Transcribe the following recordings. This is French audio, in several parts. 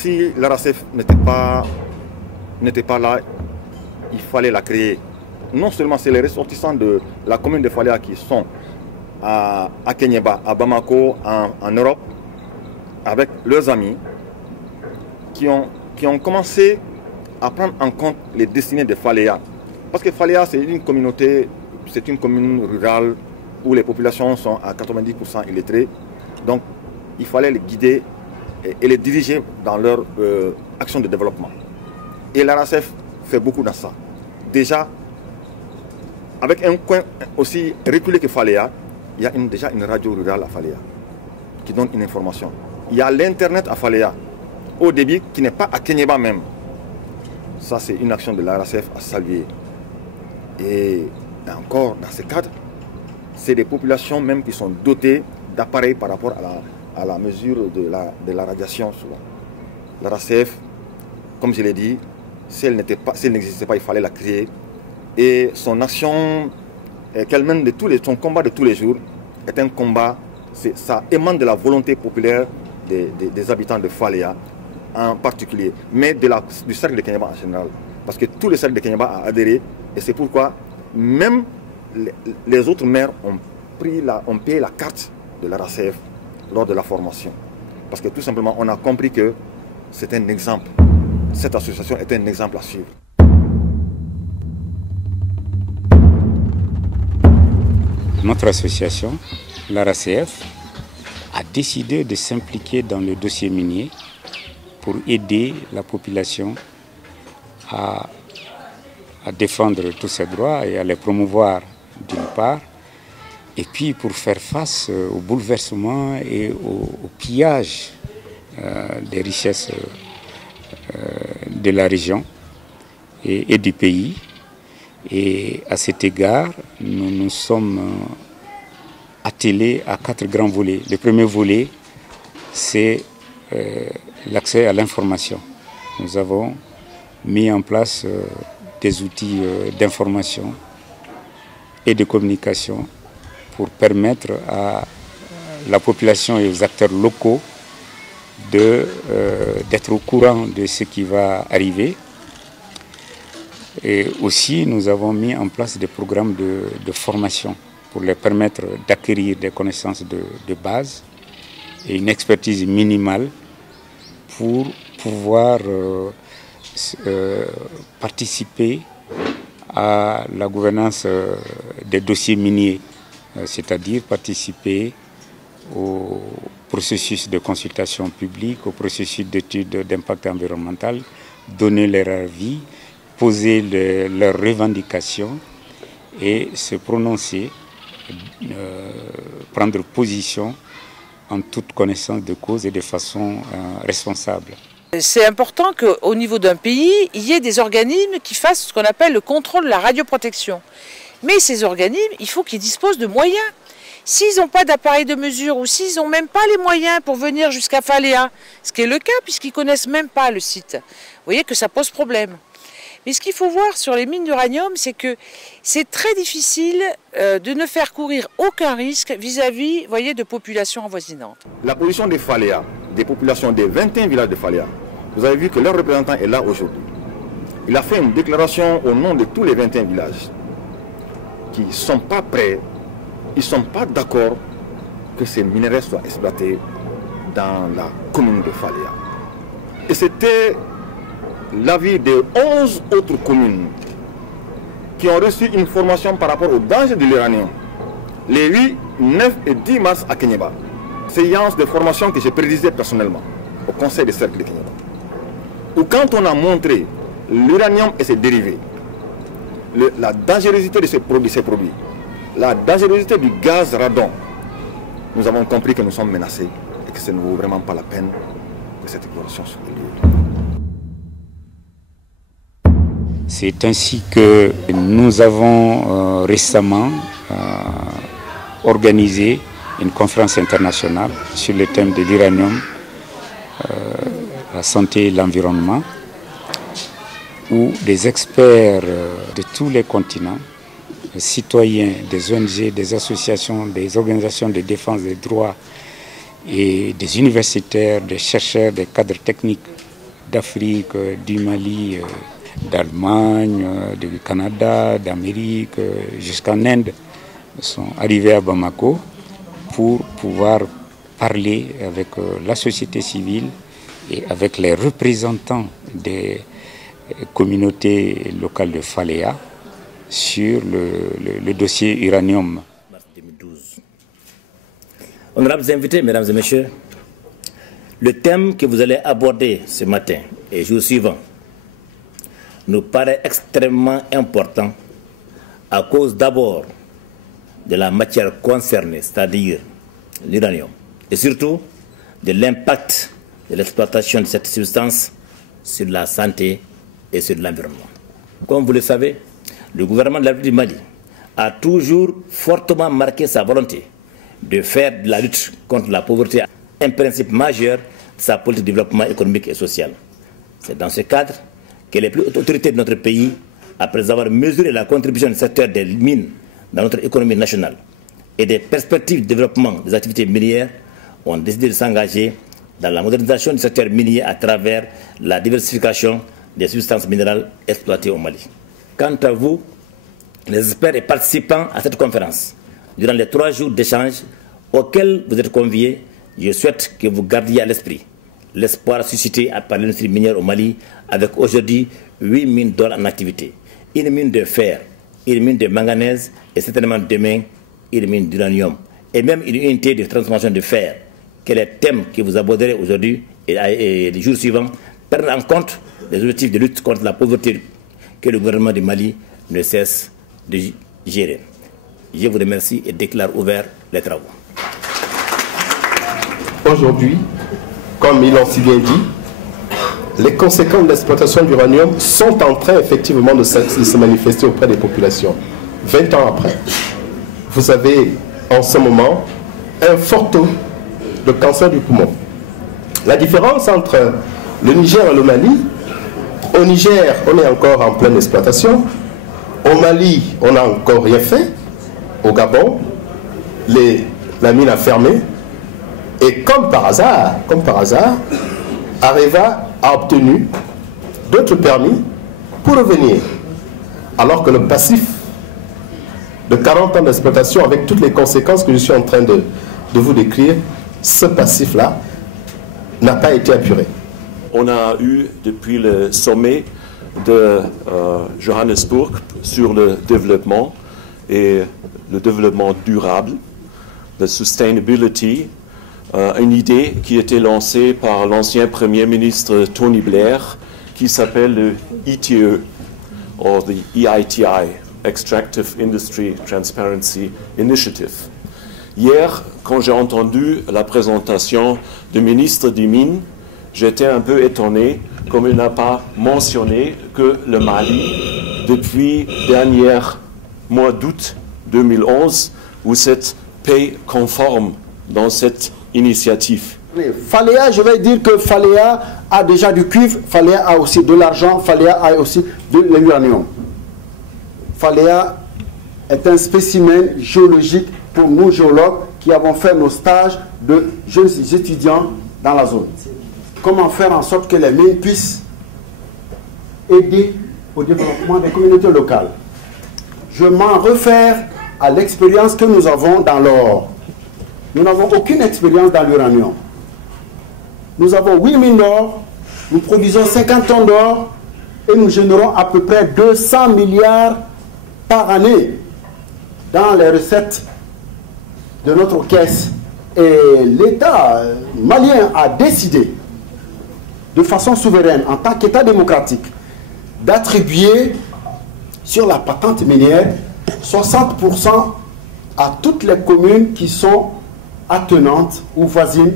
si l'ARACEF n'était pas là, il fallait la créer. Non seulement c'est les ressortissants de la commune de Faléa qui sont à Kéniéba, à Bamako, en Europe, avec leurs amis, qui ont commencé à prendre en compte les destinées de Faléa. Parce que Faléa, c'est une communauté, c'est une commune rurale où les populations sont à 90% illettrées. Donc, il fallait les guider et les diriger dans leur action de développement. Et l'ARACEF fait beaucoup dans ça. Déjà, avec un coin aussi reculé que Faléa, il y a déjà une radio rurale à Faléa qui donne une information. Il y a l'Internet à Faléa, au débit, qui n'est pas à Kéniéba même. Ça, c'est une action de l'ARACEF à saluer. Et encore, dans ce cadre, c'est des populations même qui sont dotées d'appareils par rapport à la mesure de la radiation. L'ARACEF, comme je l'ai dit, si elle n'existait pas, il fallait la créer. Et son action qu'elle mène son combat de tous les jours est un combat, ça émane de la volonté populaire des habitants de Faléa en particulier, mais du cercle de Kéniéba en général. Parce que tout le cercle de Kéniéba a adhéré, et c'est pourquoi même les autres maires ont payé la carte de l'ARACEF lors de la formation. Parce que tout simplement, on a compris que c'est un exemple. Cette association est un exemple à suivre. Notre association, l'ARACEF, a décidé de s'impliquer dans le dossier minier pour aider la population à défendre tous ses droits et à les promouvoir d'une part, et puis pour faire face au bouleversement et au pillage des richesses de la région et du pays. Et à cet égard, nous nous sommes attelés à 4 grands volets. Le premier volet, c'est l'accès à l'information. Nous avons mis en place des outils d'information et de communication pour permettre à la population et aux acteurs locaux d'être au courant de ce qui va arriver. Et aussi, nous avons mis en place des programmes de formation pour leur permettre d'acquérir des connaissances de base et une expertise minimale pour pouvoir participer à la gouvernance des dossiers miniers, c'est-à-dire participer au processus de consultation publique, au processus d'étude d'impact environnemental, donner leur avis, poser leurs revendications et se prononcer, prendre position en toute connaissance de cause et de façon responsable. C'est important qu'au niveau d'un pays, il y ait des organismes qui fassent ce qu'on appelle le contrôle de la radioprotection. Mais ces organismes, il faut qu'ils disposent de moyens. S'ils n'ont pas d'appareil de mesure ou s'ils n'ont même pas les moyens pour venir jusqu'à Faléa, ce qui est le cas puisqu'ils ne connaissent même pas le site, vous voyez que ça pose problème. Mais ce qu'il faut voir sur les mines d'uranium, c'est que c'est très difficile de ne faire courir aucun risque vis-à-vis, voyez, de populations avoisinantes. La position des Faléa, des populations des 21 villages de Faléa, vous avez vu que leur représentant est là aujourd'hui. Il a fait une déclaration au nom de tous les 21 villages qui ne sont pas prêts, ils ne sont pas d'accord que ces minerais soient exploités dans la commune de Faléa. Et c'était l'avis de 11 autres communes qui ont reçu une formation par rapport au danger de l'uranium les 8, 9 et 10 mars à Kéniéba. Séance de formation que j'ai présidée personnellement au conseil des cercles de Kéniéba. Où quand on a montré l'uranium et ses dérivés, la dangerosité de ces produits, la dangerosité du gaz radon, nous avons compris que nous sommes menacés et que ce ne vaut vraiment pas la peine que cette exploration soit lieu. C'est ainsi que nous avons récemment organisé une conférence internationale sur le thème de l'uranium, la santé et l'environnement, où des experts de tous les continents, des citoyens, des ONG, des associations, des organisations de défense des droits et des universitaires, des chercheurs, des cadres techniques d'Afrique, du Mali, d'Allemagne, du Canada, d'Amérique, jusqu'en Inde sont arrivés à Bamako pour pouvoir parler avec la société civile et avec les représentants des communautés locales de Faléa sur le dossier uranium. 2012. Honorables invités, mesdames et messieurs, le thème que vous allez aborder ce matin et jour suivant nous paraît extrêmement important à cause d'abord de la matière concernée, c'est-à-dire l'uranium, et surtout de l'impact de l'exploitation de cette substance sur la santé et sur l'environnement. Comme vous le savez, le gouvernement de la République du Mali a toujours fortement marqué sa volonté de faire de la lutte contre la pauvreté un principe majeur de sa politique de développement économique et social. C'est dans ce cadre que les plus hautes autorités de notre pays, après avoir mesuré la contribution du secteur des mines dans notre économie nationale et des perspectives de développement des activités minières, ont décidé de s'engager dans la modernisation du secteur minier à travers la diversification des substances minérales exploitées au Mali. Quant à vous, les experts et participants à cette conférence, durant les 3 jours d'échange auxquels vous êtes conviés, je souhaite que vous gardiez à l'esprit l'espoir suscité par l'industrie minière au Mali avec aujourd'hui 8 mines d'or en activité, une mine de fer, une mine de manganèse et certainement demain une mine d'uranium et même une unité de transformation de fer. Que les thèmes que vous aborderez aujourd'hui et les jours suivants prennent en compte les objectifs de lutte contre la pauvreté que le gouvernement du Mali ne cesse de gérer. Je vous remercie et déclare ouvert les travaux. Aujourd'hui, comme ils l'ont si bien dit, les conséquences de l'exploitation de l'uranium sont en train effectivement de se manifester auprès des populations. 20 ans après, vous avez en ce moment un fort taux de cancer du poumon. La différence entre le Niger et le Mali, au Niger, on est encore en pleine exploitation. Au Mali, on n'a encore rien fait. Au Gabon, la mine a fermé. Et comme par hasard, Areva a obtenu d'autres permis pour revenir. Alors que le passif de 40 ans d'exploitation, avec toutes les conséquences que je suis en train de vous décrire, ce passif-là n'a pas été apuré. On a eu, depuis le sommet de Johannesburg sur le développement et le développement durable, the sustainability, une idée qui a été lancée par l'ancien Premier ministre Tony Blair, qui s'appelle le ETE, ou the EITI, Extractive Industry Transparency Initiative. Hier, quand j'ai entendu la présentation du ministre des Mines, j'étais un peu étonné, comme il n'a pas mentionné que le Mali, depuis le dernier mois d'août 2011, vous êtes pays conforme dans cette initiative. Faléa, je vais dire que Faléa a déjà du cuivre, Faléa a aussi de l'argent, Faléa a aussi de l'uranium. Faléa est un spécimen géologique pour nous géologues qui avons fait nos stages de jeunes étudiants dans la zone. Comment faire en sorte que les mines puissent aider au développement des communautés locales. Je m'en réfère à l'expérience que nous avons dans l'or. Nous n'avons aucune expérience dans l'uranium. Nous avons 8 mines d'or, nous produisons 50 tonnes d'or et nous générons à peu près 200 milliards par année dans les recettes de notre caisse. Et l'État malien a décidé, de façon souveraine, en tant qu'État démocratique, d'attribuer sur la patente minière 60% à toutes les communes qui sont attenantes ou voisines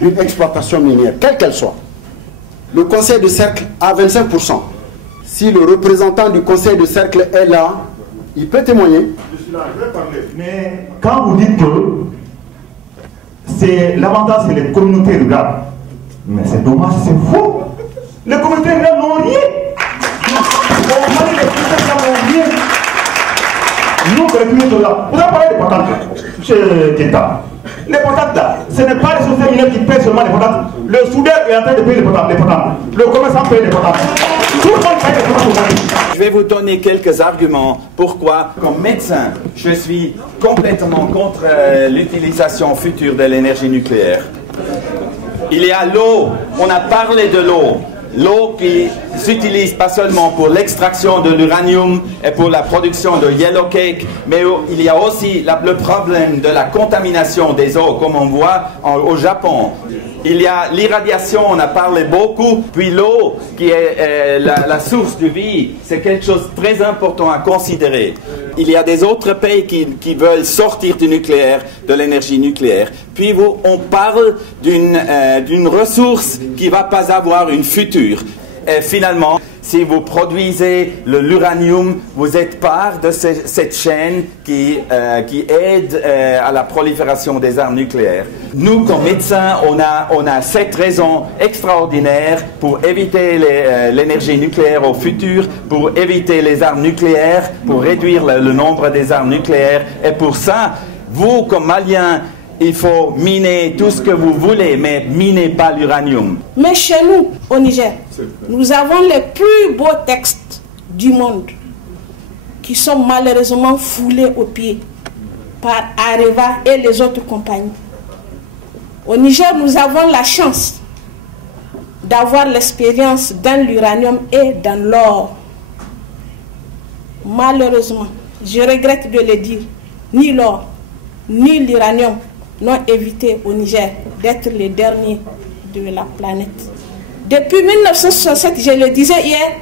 d'une exploitation minière, quelle qu'elle soit. Le conseil de cercle a 25%. Si le représentant du conseil de cercle est là, il peut témoigner. Je suis là, je vais parler. Mais quand vous dites que c'est l'avantage, c'est les communautés rurales, mais c'est dommage, c'est faux. Les communautés rurales n'ont rien. Au Mali, les communautés rurales n'ont rien. Nous, les communautés rurales, vous avez parlé de patente, M. Keta. Les patates là, ce n'est pas les sociétés minières qui payent seulement les patates. Le soudeur est en train de payer les patates. Le commerçant paye les patates. Tout le monde paye les patates aujourd'hui. Je vais vous donner quelques arguments pourquoi, comme médecin, je suis complètement contre l'utilisation future de l'énergie nucléaire. Il y a l'eau, on a parlé de l'eau. L'eau qui s'utilise pas seulement pour l'extraction de l'uranium et pour la production de yellow cake, mais il y a aussi le problème de la contamination des eaux, comme on voit au Japon. Il y a l'irradiation, on a parlé beaucoup, puis l'eau qui est la source de vie, c'est quelque chose de très important à considérer. Il y a des autres pays qui veulent sortir du nucléaire, de l'énergie nucléaire. Puis on parle d'une ressource qui ne va pas avoir une future. Et finalement, si vous produisez l'uranium, vous êtes part de cette chaîne qui aide à la prolifération des armes nucléaires. Nous, comme médecins, on a cette raison extraordinaire pour éviter l'énergie nucléaire au futur, pour éviter les armes nucléaires, pour réduire le nombre des armes nucléaires. Et pour ça, vous, comme Maliens, il faut miner tout ce que vous voulez, mais minez pas l'uranium. Mais chez nous, au Niger, nous avons les plus beaux textes du monde qui sont malheureusement foulés aux pieds par Areva et les autres compagnies. Au Niger, nous avons la chance d'avoir l'expérience dans l'uranium et dans l'or. Malheureusement, je regrette de le dire, ni l'or, ni l'uranium n'ont évité au Niger d'être les derniers de la planète. Depuis 1967, je le disais hier,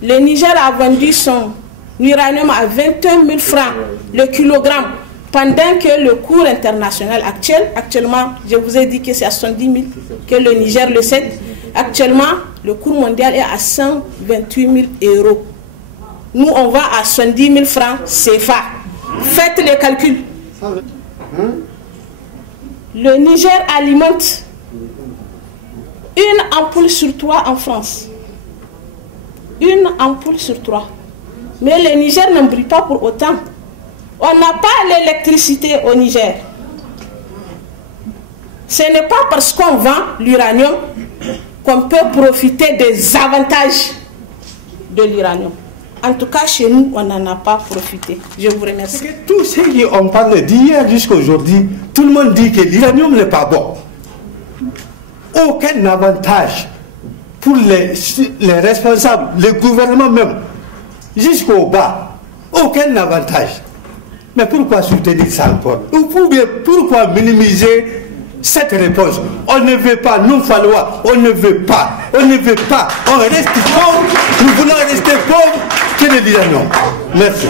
le Niger a vendu son uranium à 21 000 francs le kilogramme, pendant que le cours international actuellement, je vous ai dit que c'est à 70 000 que le Niger le cède. Actuellement, le cours mondial est à 128 000 euros. Nous, on va à 70 000 francs CFA. Faites les calculs. Le Niger alimente une ampoule sur 3 en France. Une ampoule sur 3. Mais le Niger ne brille pas pour autant. On n'a pas l'électricité au Niger. Ce n'est pas parce qu'on vend l'uranium qu'on peut profiter des avantages de l'uranium. En tout cas, chez nous, on n'en a pas profité. Je vous remercie. Tous ceux qui ont parlé d'hier jusqu'à aujourd'hui, tout le monde dit que l'uranium n'est pas bon. Aucun avantage pour les responsables, le gouvernement même, jusqu'au bas. Aucun avantage. Mais pourquoi soutenir ça encore? Pourquoi minimiser cette réponse? On ne veut pas, nous falloir, on ne veut pas, on ne veut pas, on reste pauvre, nous voulons rester pauvres que le l'uranium. Merci.